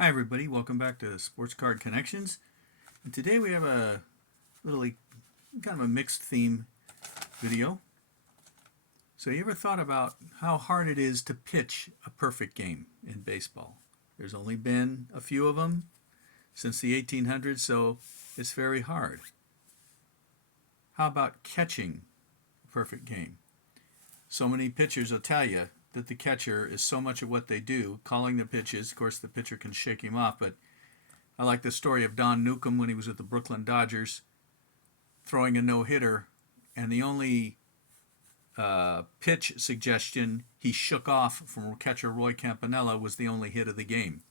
Hi everybody, welcome back to Sports Card Connections. And today we have a little kind of a mixed theme video. So you ever thought about how hard it is to pitch a perfect game in baseball? There's only been a few of them since the 1800s, so it's very hard. How about catching a perfect game? So many pitchers will tell you that the catcher is so much of what they do, calling the pitches. Of course, the pitcher can shake him off, but I like the story of Don Newcombe when he was with the Brooklyn Dodgers, throwing a no-hitter, and the only pitch suggestion he shook off from catcher Roy Campanella was the only hit of the game.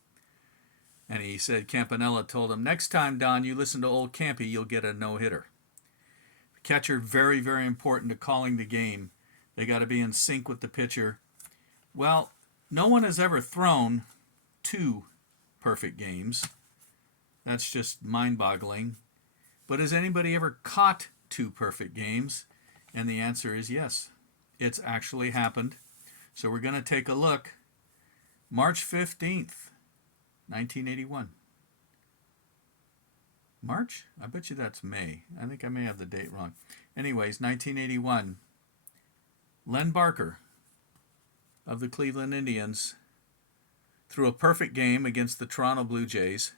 And he said Campanella told him, "Next time, Don, you listen to old Campy, you'll get a no-hitter." The catcher, very, very important to calling the game. They got to be in sync with the pitcher. Well, no one has ever thrown two perfect games. That's just mind-boggling. But has anybody ever caught two perfect games? And the answer is yes. It's actually happened. So we're going to take a look. March 15th, 1981. March? I bet you that's May. I think I may have the date wrong. Anyways, 1981. Len Barker of the Cleveland Indians threw a perfect game against the Toronto Blue Jays.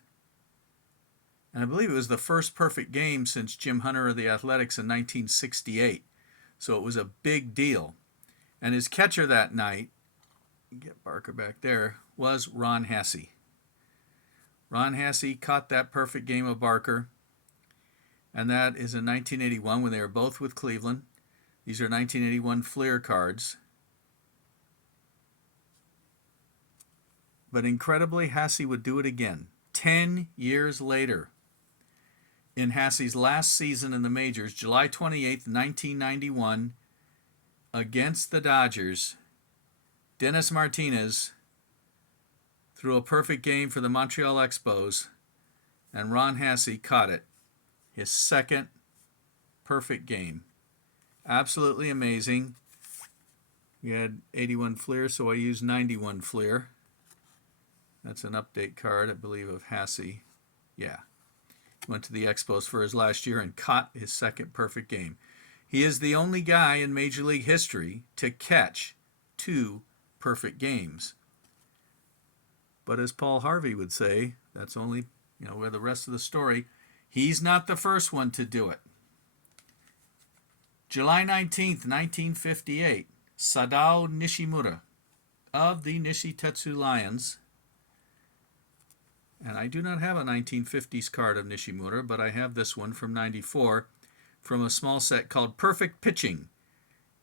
And I believe it was the first perfect game since Jim Hunter of the Athletics in 1968. So it was a big deal. And his catcher that night, get Barker back there, was Ron Hassey. Ron Hassey caught that perfect game of Barker. And that is in 1981 when they were both with Cleveland. These are 1981 Fleer cards. But incredibly, Hassey would do it again. 10 years later, in Hassey's last season in the majors, July 28th, 1991, against the Dodgers, Dennis Martinez threw a perfect game for the Montreal Expos, and Ron Hassey caught it. His second perfect game. Absolutely amazing. We had 81 Fleer, so I used 91 Fleer. That's an update card, I believe, of Hassey. Yeah. Went to the Expos for his last year and caught his second perfect game. He is the only guy in Major League history to catch two perfect games. But as Paul Harvey would say, that's only, where the rest of the story. He's not the first one to do it. July 19th, 1958, Sadao Nishimura of the Nishi-Tetsu Lions. And I do not have a 1950s card of Nishimura, but I have this one from 94 from a small set called Perfect Pitching.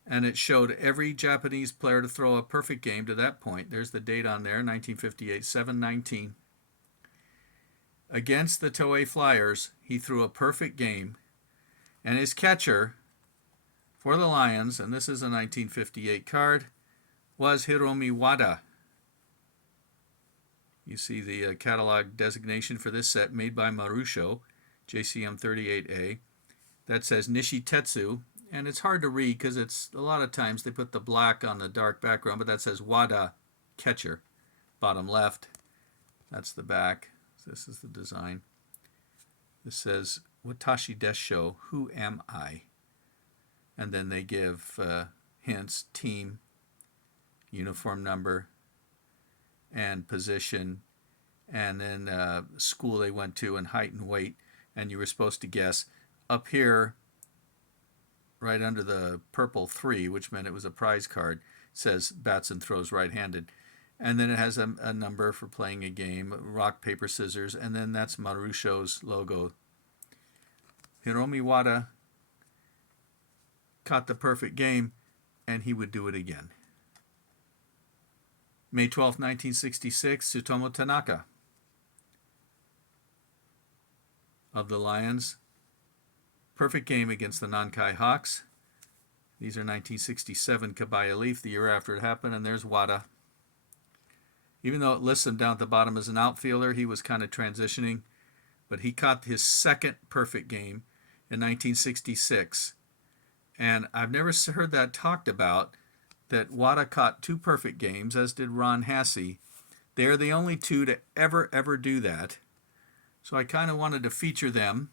And it showed every Japanese player to throw a perfect game to that point. There's the date on there, 1958, 7/19. Against the Toei Flyers, he threw a perfect game. And his catcher for the Lions, and this is a 1958 card, was Hiromi Wada. You see the catalog designation for this set made by Marusho, JCM 38A. That says Nishi-Tetsu, and it's hard to read because it's a lot of times they put the black on the dark background, but that says Wada catcher, bottom left. That's the back. This is the design. This says Watashi Desho, who am I? And then they give hints, team, uniform number, and position, and then school they went to, and height and weight, and you were supposed to guess. Up here, right under the purple 3, which meant it was a prize card, says bats and throws right-handed. And then it has a number for playing a game, rock, paper, scissors, and then that's Marusho's logo. Hiromi Wada caught the perfect game, and he would do it again. May 12, 1966, Tsutomu Tanaka of the Lions. Perfect game against the Nankai Hawks. These are 1967 Kabaya Leaf, the year after it happened, and there's Wada. Even though it lists him down at the bottom as an outfielder, he was kind of transitioning, but he caught his second perfect game in 1966. And I've never heard that talked about, that Wada caught two perfect games, as did Ron Hassey. They're the only two to ever do that. So I kind of wanted to feature them.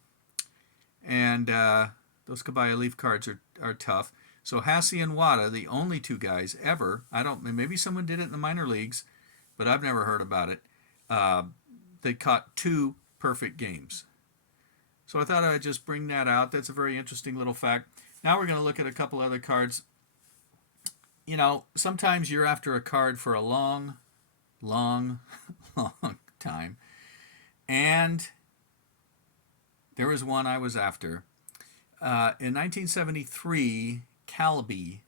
And those Kabaya Leaf cards are tough. So Hassie and Wada, the only two guys ever, maybe someone did it in the minor leagues, but I've never heard about it. They caught 2 perfect games. So I thought I'd just bring that out. That's a very interesting little fact. Now we're going to look at a couple other cards. You know, sometimes you're after a card for a long time. And there was one I was after. In 1973, Calby,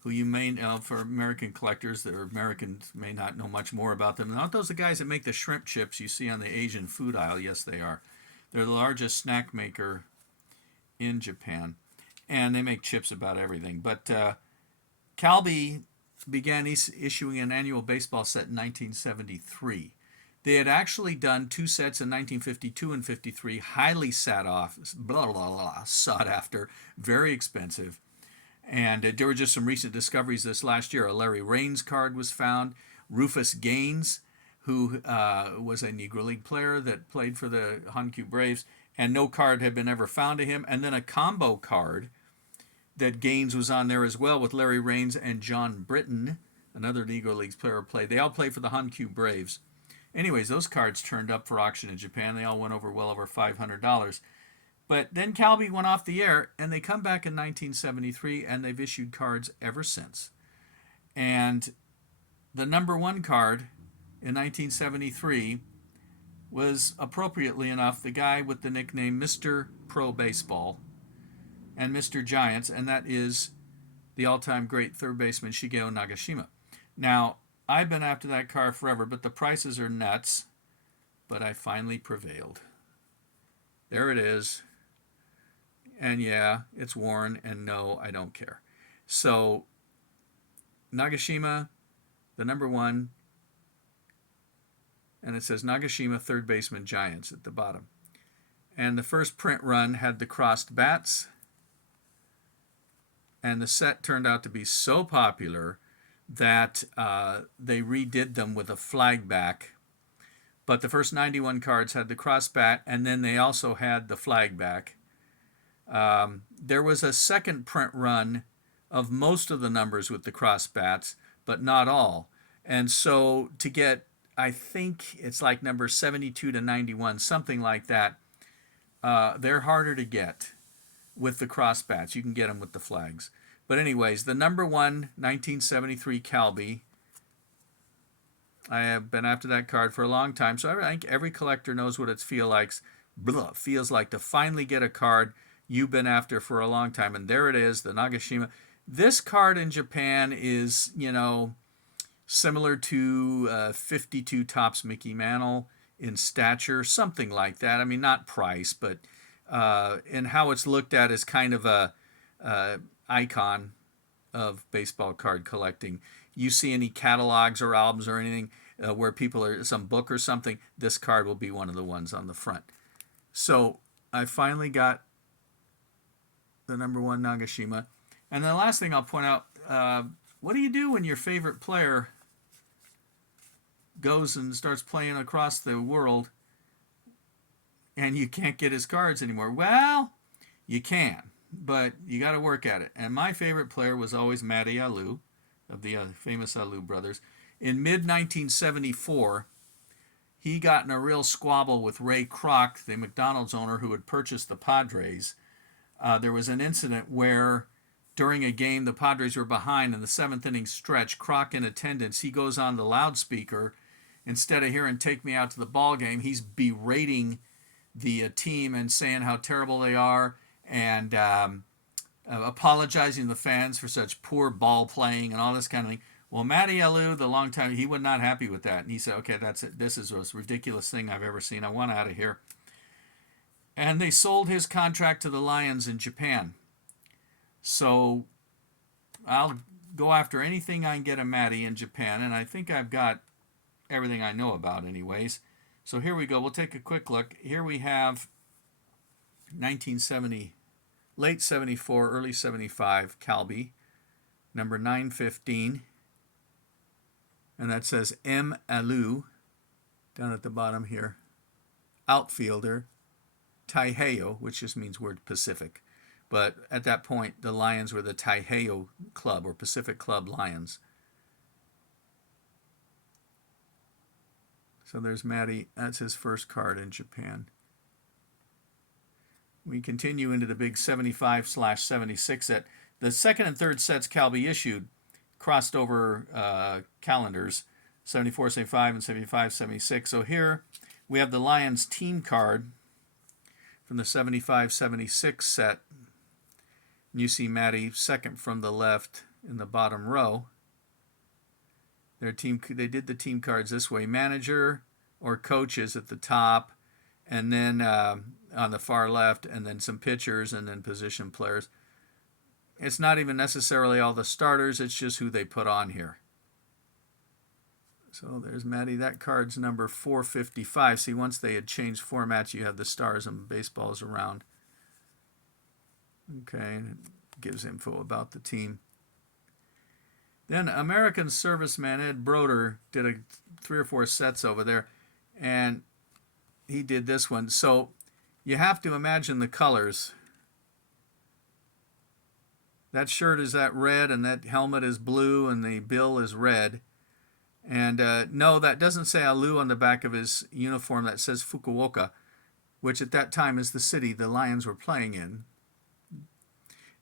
who you may know for American collectors, that are Americans may not know much more about them. Not those the guys that make the shrimp chips you see on the Asian food aisle. Yes, they are. They're the largest snack maker in Japan, and they make chips about everything. But Calby began issuing an annual baseball set in 1973. They had actually done 2 sets in 1952 and 53, highly sought after, very expensive. And there were just some recent discoveries this last year. A Larry Raines card was found. Rufus Gaines, who was a Negro League player that played for the Hankyu Braves, and no card had been ever found to him. And then a combo card that Gaines was on there as well with Larry Raines and John Britton, another Negro League player played. They all played for the Hankyu Braves. Anyways, those cards turned up for auction in Japan. They all went over well over $500. But then Calby went off the air, and they come back in 1973, and they've issued cards ever since. And the number 1 card in 1973 was, appropriately enough, the guy with the nickname Mr. Pro Baseball and Mr. Giants, and that is the all-time great third baseman Shigeo Nagashima. Now, I've been after that card forever, but the prices are nuts. But I finally prevailed. There it is. And yeah, it's worn, and no, I don't care. So, Nagashima, the number 1, and it says Nagashima, third baseman, Giants at the bottom. And the first print run had the crossed bats, and the set turned out to be so popular that they redid them with a flag back. But the first 91 cards had the cross bat, and then they also had the flag back. There was a second print run of most of the numbers with the cross bats, but not all. And so to get, I think it's like number 72 to 91, something like that, they're harder to get with the cross bats. You can get them with the flags. But anyways, the number 1 1973 Calby, I have been after that card for a long time, so I think every collector knows what it feels like to finally get a card you've been after for a long time. And there it is, the Nagashima. This card in Japan is, similar to 52 Topps Mickey Mantle in stature, something like that. I mean, not price, but and how it's looked at as kind of a icon of baseball card collecting. You see any catalogs or albums or anything where people are, some book or something, this card will be one of the ones on the front. So I finally got the number 1 Nagashima. And the last thing I'll point out, what do you do when your favorite player goes and starts playing across the world and you can't get his cards anymore? Well, you can, but you got to work at it. And my favorite player was always Matty Alou, of the famous Alou brothers. In mid-1974, he got in a real squabble with Ray Kroc, the McDonald's owner who had purchased the Padres. There was an incident where during a game the Padres were behind in the 7th inning stretch. Kroc in attendance, he goes on the loudspeaker. Instead of hearing "take me out to the ball game," he's berating the team and saying how terrible they are, and apologizing to the fans for such poor ball playing and all this kind of thing. Well, Matty Alou, the long time, he was not happy with that. And he said, okay, that's it. This is the most ridiculous thing I've ever seen. I want out of here. And they sold his contract to the Lions in Japan. So I'll go after anything I can get a Matty in Japan. And I think I've got everything I know about anyways. So here we go. We'll take a quick look. Here we have 1970, late 74, early 75, Calby, number 915. And that says M. Alou. down at the bottom here. Outfielder, Taiheo, which just means word Pacific. But at that point, the Lions were the Taiheo Club, or Pacific Club Lions. So there's Matty. That's his first card in Japan. We continue into the big 75/76 set. The second and third sets Calby issued crossed over calendars, 74/75 and 75/76. So here we have the Lions team card from the 75/76 set. And you see Matty second from the left in the bottom row. They did the team cards this way: manager or coaches at the top, and then on the far left, and then some pitchers, and then position players. It's not even necessarily all the starters, it's just who they put on here. So there's Matty. That card's number 455. See, once they had changed formats, you have the stars and baseballs around. Okay, and it gives info about the team. Then American serviceman Ed Broder did 3 or 4 sets over there, and he did this one. So you have to imagine the colors. That shirt is that red, and that helmet is blue, and the bill is red. And no, that doesn't say Alu on the back of his uniform. That says Fukuoka, which at that time is the city the Lions were playing in.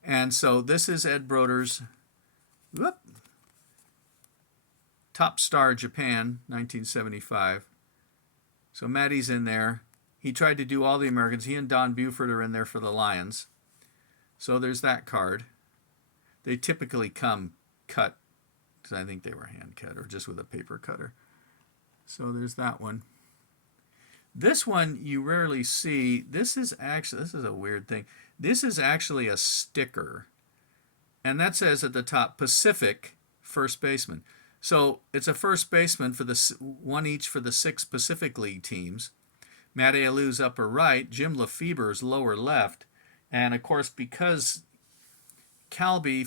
And so this is Ed Broder's Top Star Japan, 1975. So Matty's in there. He tried to do all the Americans. He and Don Buford are in there for the Lions. So there's that card. They typically come cut, because I think they were hand cut or just with a paper cutter. So there's that one. This one you rarely see. This is a weird thing. This is actually a sticker. And that says at the top, Pacific first baseman. So it's a first baseman for one each for the 6 Pacific League teams. Matty Alu's upper right, Jim Lefeber's lower left. And of course, because Calby,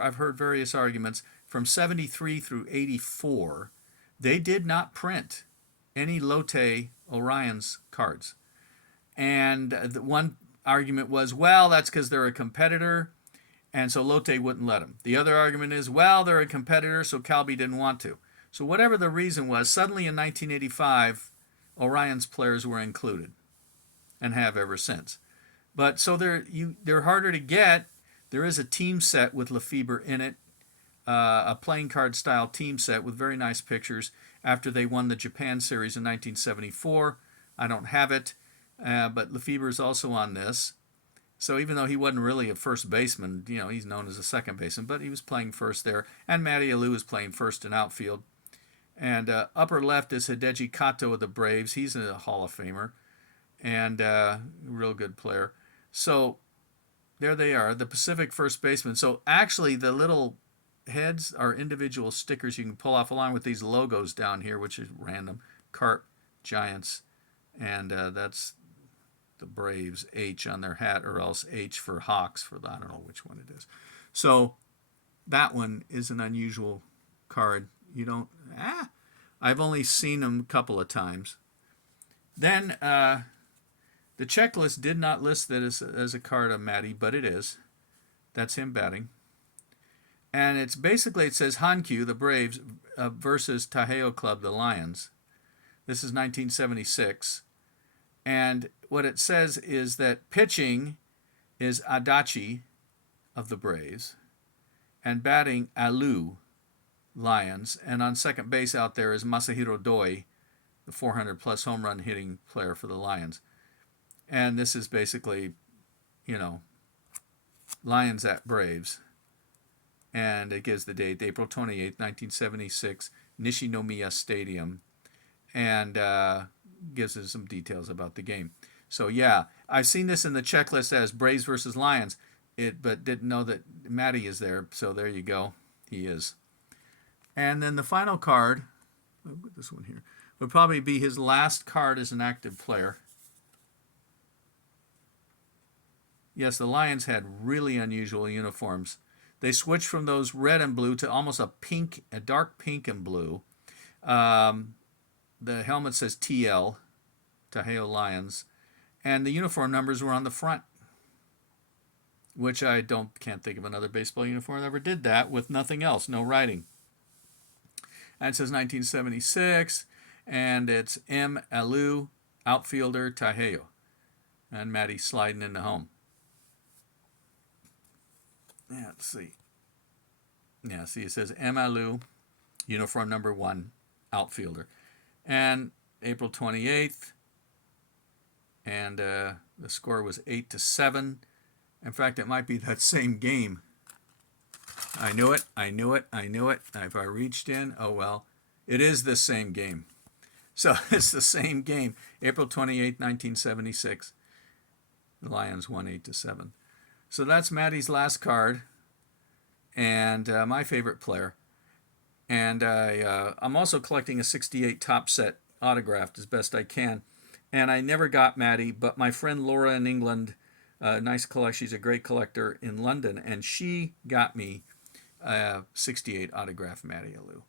I've heard various arguments, from 73 through 84, they did not print any Lotte Orion's cards. And the one argument was, well, that's because they're a competitor, and so Lotte wouldn't let them. The other argument is, well, they're a competitor, so Calby didn't want to. So whatever the reason was, suddenly in 1985, Orion's players were included, and have ever since. But so they're harder to get. There is a team set with Lefeber in it, a playing card style team set with very nice pictures after they won the Japan Series in 1974. I don't have it, but Lefeber is also on this. So even though he wasn't really a first baseman, he's known as a second baseman, but he was playing first there. And Matty Alu is playing first in outfield. And upper left is Hideki Kato of the Braves. He's a Hall of Famer and a real good player. So there they are, the Pacific first baseman. So actually the little heads are individual stickers you can pull off along with these logos down here, which is random. Carp, Giants, and that's the Braves, H on their hat, or else H for Hawks, I don't know which one it is. So that one is an unusual card. I've only seen them a couple of times. Then the checklist did not list that as a card of Matty, but it is. That's him batting. And it says Hankyu, the Braves, versus Taiheo Club, the Lions. This is 1976. And what it says is that pitching is Adachi of the Braves, and batting Alu, Lions. And on second base out there is Masahiro Doi, the 400-plus home run hitting player for the Lions. And this is basically, Lions at Braves. And it gives the date, April 28th, 1976, Nishinomiya Stadium. And gives us some details about the game. So, yeah, I've seen this in the checklist as Braves versus Lions, but didn't know that Matty is there. So there you go. He is. And then the final card, I'll put this one here, would probably be his last card as an active player. Yes, the Lions had really unusual uniforms. They switched from those red and blue to almost a dark pink and blue. the helmet says TL, Tahoe Lions, and the uniform numbers were on the front, which I can't think of another baseball uniform that ever did that with nothing else, no writing. And it says 1976, and it's M. Alou, outfielder, Tahoe. And Matty sliding into home. Yeah, let's see. Yeah, see, it says M. Alou, uniform number 1, outfielder. And April 28th, and the score was 8-7. In fact, it might be that same game. I knew it. If I reached in, oh well. It is the same game. So it's the same game. April 28th, 1976. The Lions won 8-7. So that's Matty's last card, and my favorite player. And I'm also collecting a 68 Top Set autographed as best I can. And I never got Matty, but my friend Laura in England, nice collection. She's a great collector in London, and she got me 68 autograph Matty Alou.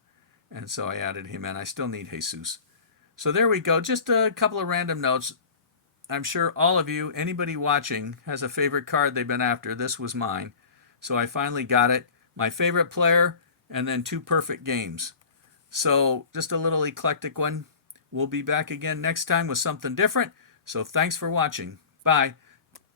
And so I added him in. I still need Jesus. So there we go. Just a couple of random notes. I'm sure all of you, anybody watching, has a favorite card they've been after. This was mine. So I finally got it. My favorite player, and then 2 perfect games. So just a little eclectic one. We'll be back again next time with something different. So thanks for watching. Bye.